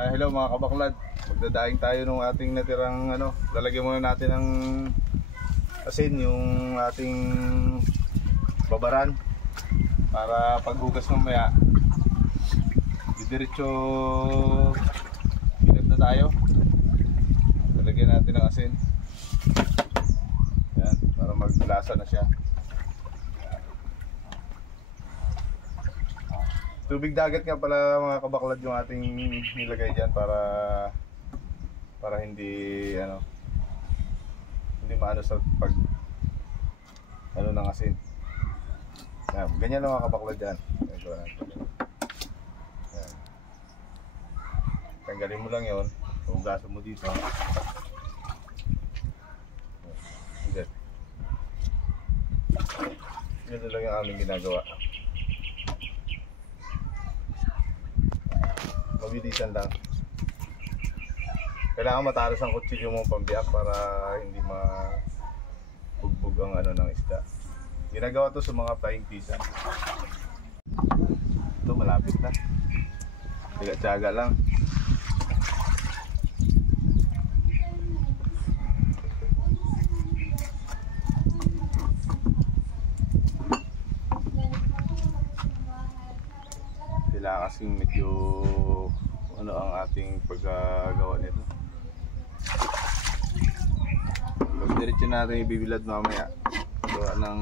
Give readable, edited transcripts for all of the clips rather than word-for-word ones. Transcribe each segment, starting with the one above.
Hello mga kabaklad. Magdadaing tayo nung ating natirang lalagyan muna natin ng asin yung ating babaran para paghugas mamaya didiretso bilad na tayo. Lalagyan natin ng asin. Yan, para maglasa na siya. Tubig dagat nga pala mga kabaklad yung ating nilagay dyan para hindi hindi maano sa pag ng asin. Yan, ganyan lang mga kabaklad dyan. Yan. Tanggalin mo lang yun, hugasan mo dito. Yan. Ganyan lang yung aming ginagawa. Mabilisan lang. Kailangan matalas ang kutsilyo mo pambiyak para hindi mabugbog ang ng isda. Ginagawa to sa mga flying fish. Ito malapit na. Tiga-tiyaga lang. Sila kasing medyo ang ating paggawa nito. Pag diretso natin ibibilad mamaya, gawa ng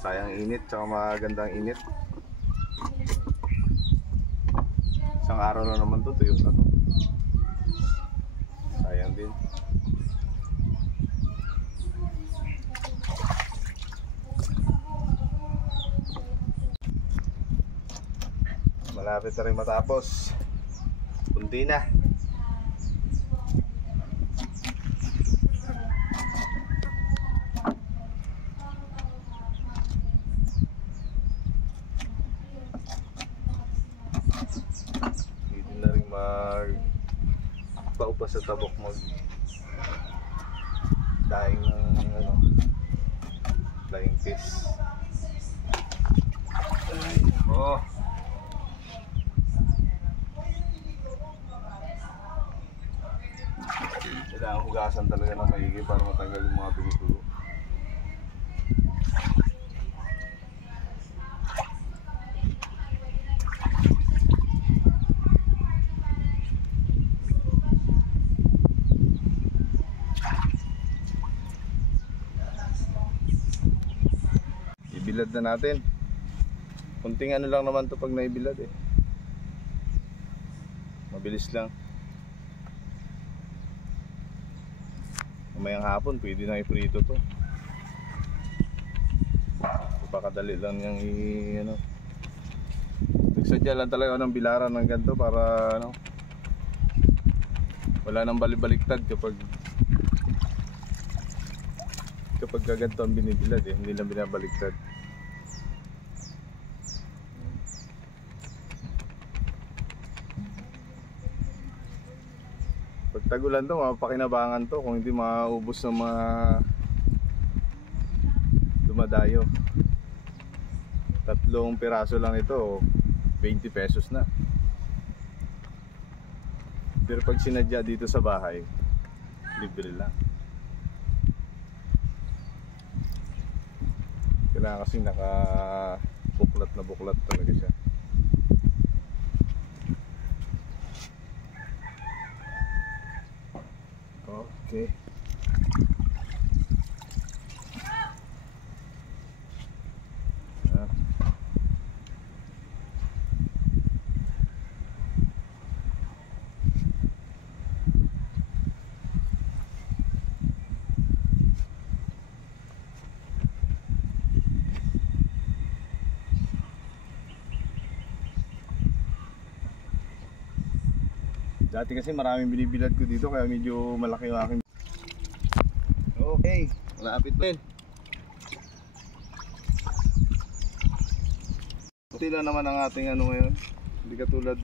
sayang init tsaka magandang init. Isang araw na naman to, tuyo na to. Sayang din. Malapit na rin matapos. Kunti na. Hindi na rin magpaupa sa tabok daing ng flying fish. Oh. Kailangan hugasan talaga ng maigi para matanggal yung mga tugo-tugo. Ibilad na natin. Kunting lang naman to pag naibilad eh. Mabilis lang. Mamayang hapon pwede na iprito to. Napakadali lang yung nagsadya lang talaga ng bilaran ng ganito para wala nang balibaliktad kapag gaganto ang binibilad eh, hindi na binabaliktad. Pag tagulan to, mapakinabangan to kung hindi maubos ng mga dumadayo. 3 piraso lang ito, 20 pesos na. Pero pag sinadya dito sa bahay, libre lang. Kailangan kasing naka-buklat na buklat talaga siya. Okay. Dati kasi maraming binibilad ko dito kaya medyo malaki yung aking. Okay, malapit din. Kunti lang naman ang ating ngayon. Hindi katulad